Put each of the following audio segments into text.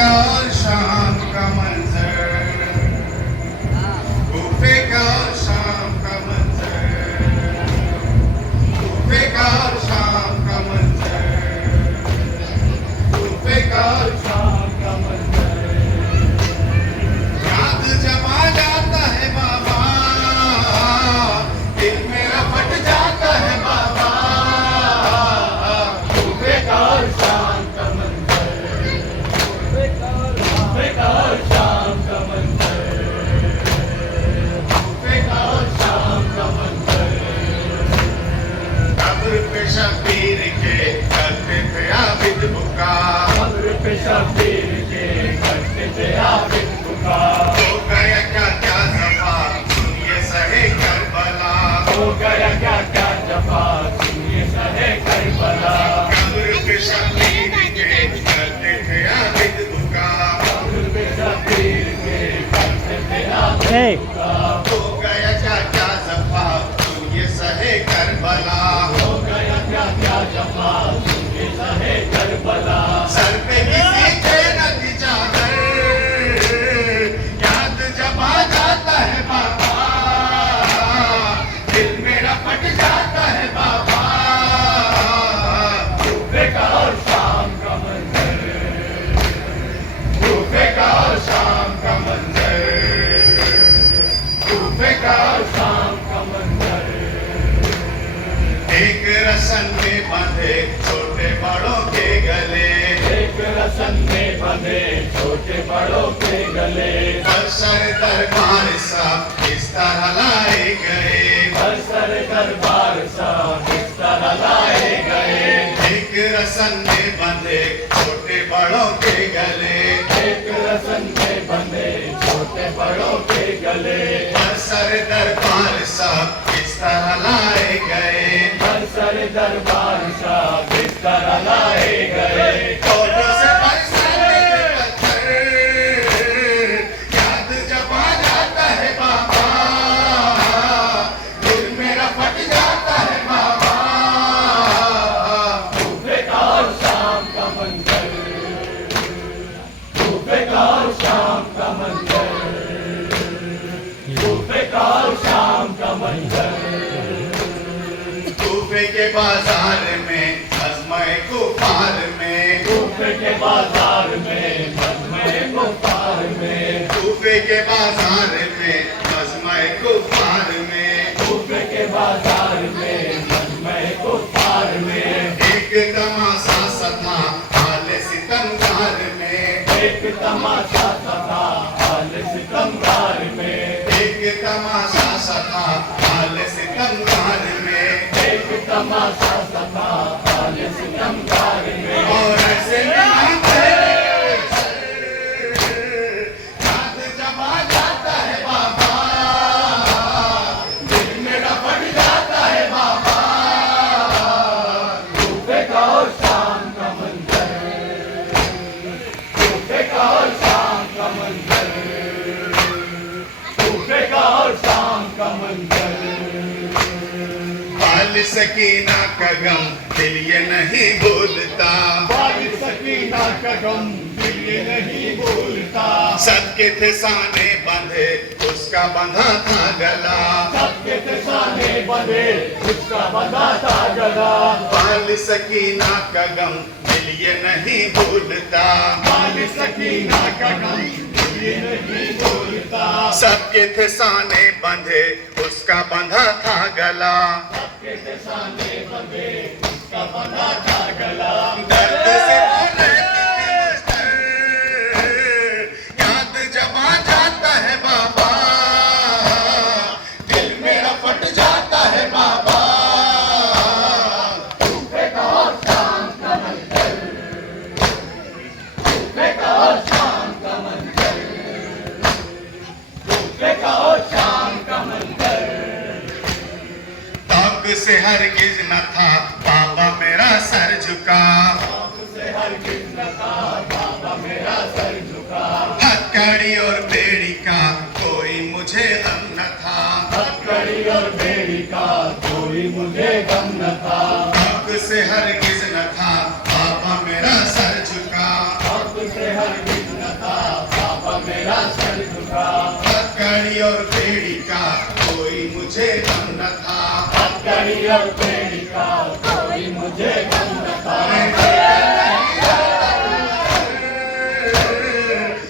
का और शाम का मंजर, गुफे का और शाम का मंजर, गुफे का और शाम का मंजर, गुफे का और शाम का मंजर। याद जब आ जाता है बाबा, दिल मेरा फट जाता है बाबा। गुफे का और शाम का मंजर, गुफे का और शाम का मंजर, गुफे का और शाम का मंजर। कब्र पे शबीर के करते थे आबिद पुकार, कब्र पे शबीर के करते थे आबिद पुकार। हो गया क्या क्या जफा सुनिए सहे करबला, हो गया क्या क्या जफा सुनिए सहे करबला। कब्र पे शबीर के करते थे आबिद पुकार, कब्र पे शबीर के करते थे आबिद पुकार। हो गया क्या क्या जफा सुनिए सहे करबला, हो गया क्या क्या जफा सुनिए सहे करबला। सर पे किसी के नदी चादर, याद जब आ जाता है बाबा, दिल मेरा फट जाता है बाबा। गुफे का और शाम का मंजर, गुफे का और शाम का मंजर, गुफे का और शाम का मंजर। एक रसन में बंधे छोटे बड़ों के गले, एक रसन में बंधे छोटे बड़ों के गले। बरसर दरबार सा इस तरह लाए गए, बरसर दरबार सा इस तरह लाए गए। एक रसन में बंधे छोटे बड़ों के गले, एक रसन में बंधे छोटे बड़ों के गले। बरसर दरबार सा इस तरह लाए गए, बरसर दरबार सा इस तरह लाए गए। होठों से बरसाते थे पत्थर, याद जब आ जाता है बाबा, दिल मेरा फट जाता है बाबा। गुफे का और शाम का मंजर, गुफे का और शाम का मंजर, गुफे का और शाम का मंजर। कूफे के बाजार में अजमाए कुफार में, कूफे के बाजार में मजमे कुफार में। कूफे के बाजार में अजमाए कुफार में, कूफे के बाजार में मजमे कुफार में। एक तमाशा सथा हाल सितमगार में, एक तमाशा सथा हाल सितमगार में। एक तमाशा सथा हाल सितमगार में, एक तमाशा सथा हाल सितमगार में। और ऐसे में याद जब आ जाता है बाबा, दिल मेरा फट जाता है बाबा। कूफे का और शाम का मंजर, कूफे का और शाम का मंजर, कूफे का और शाम का मंजर। बाल सकीना का गम दिल ये नहीं भूलता, बारिश सकीना का गम दिल ये नहीं भूलता। सबके थे साने बंधे उसका बंधा था गला, सबके तसाने बंधे उसका बंधा था गला। बाल सकीना का गम दिल ये नहीं भूलता, बारिश सकीना का गम दिल ये नहीं भूलता। सबके थे साने बंधे उसका बंधा था गला। सबके तसाने बंधे उसका बंधा था गला। दर्द से वो रहती थी मुझतर, याद जब आ जाता है बाबा, दिल मेरा फट जाता है बाबा। कूफे का और शाम का मंजर, कूफे का और शाम का मंजर, कूफे का और शाम का मंजर। तब से हरगिज न था बाबा मेरा सर झुका, से हरगिज़ न था बाबा मेरा सर झुका। हथकड़ी और बेड़ी का कोई मुझे गम न था, हथकड़ी और बेड़ी का कोई मुझे गम न था। तब से हरगिज न था बाबा मेरा सर झुका, अब से हरगिज़ और बेड़ी का कोई मुझे गम न था। हथकड़ी और बेड़ी का कोई मुझे गम न था।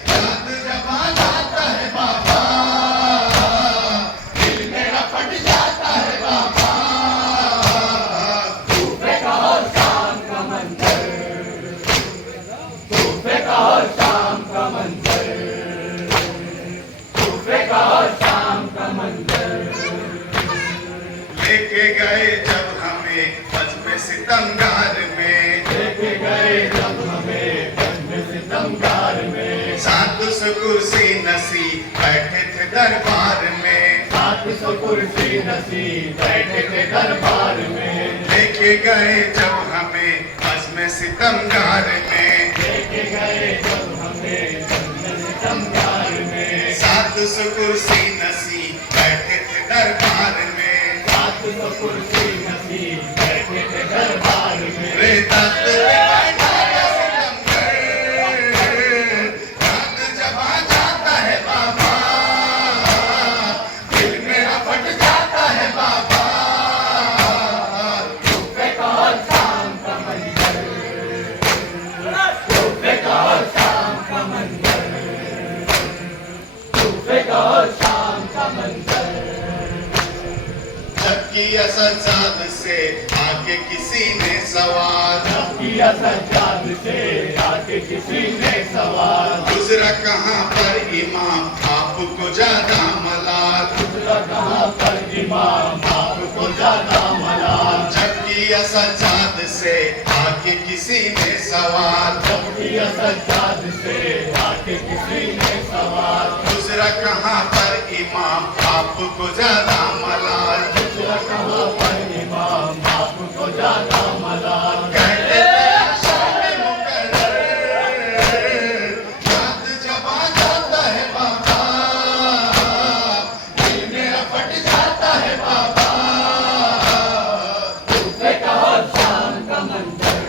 याद जब आ जाता है बाबा, दिल मेरा फट जाता है बाबा। सूफे का और शाम का मंजर, सूफे का और शाम का मंजर, सूफे का और शाम का मंजर। लेके गए जब हमें बज़्म सितमगार में, लेके गए जब हमें बज़्म सितमगार में। 700 कुर्सी नसी बैठे थे दरबार में, 700 कुर्सी नसी बैठे थे दरबार में। लेके गए जब हमें बज़्म सितमगार में, लेके गए जब हमें बज़्म सितमगार में। 700 कुर्सी नसी बैठे थे दरबार में, 700 कुर्सी नसी बैठे थे दरबार में। रे तख्त पे बैठा है सितमगर, याद जब आ जाता है बाबा, दिल मेरा फट जाता है बाबा। सूफे का और शाम का मंजर, सूफे का और शाम का मंजर, सूफे का और शाम का मंजर। जबकि असद से आगे किसी ने सवाल, किया सज्जाद से आके किसी ने सवाल। गुजरा कहाँ पर इमाम आपको ज्यादा मलाल, गुजरा कहाँ पर इमाम आपको ज्यादा मलाल। जबकि असद से आगे किसी ने सवाल, जब किया सज्जाद से आके किसी ने सवाल। गुजरा कहाँ पर इमाम आपको ज्यादा मलाल। गुजरा कहाँ पर इमाम आपको ज्यादा मलाल। कहते थे शान मुकर्रर, याद जब आ जाता है बाबा, दिल मेरा फट जाता है बाबा। सूफे का और शाम का मंजर,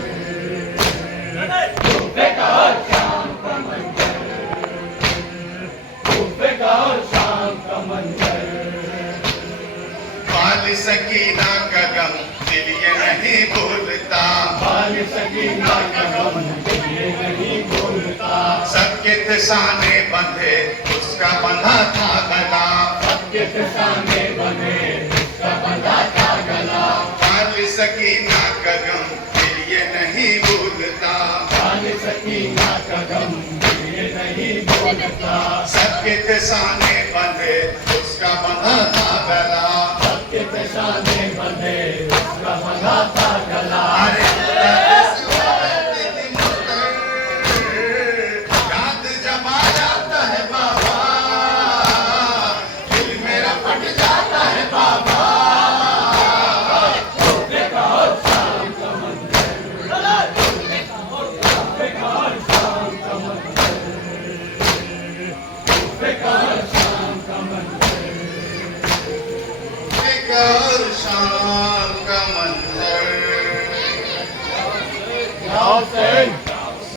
सूफे का और शाम का मंजर, सूफे का और शाम का मंजर। बाल सकीना का गम दिल ये नहीं भूलता, बाल सकीना का गम ये नहीं भूलता। सबके तसाने बंधे उसका बंधा था गला, सबके तसाने बने उसका बंधा था गला। बाल सकीना का गम दिल ये नहीं भूलता, बाल सकीना का गम ये नहीं भूलता। सबके तसाने बंधे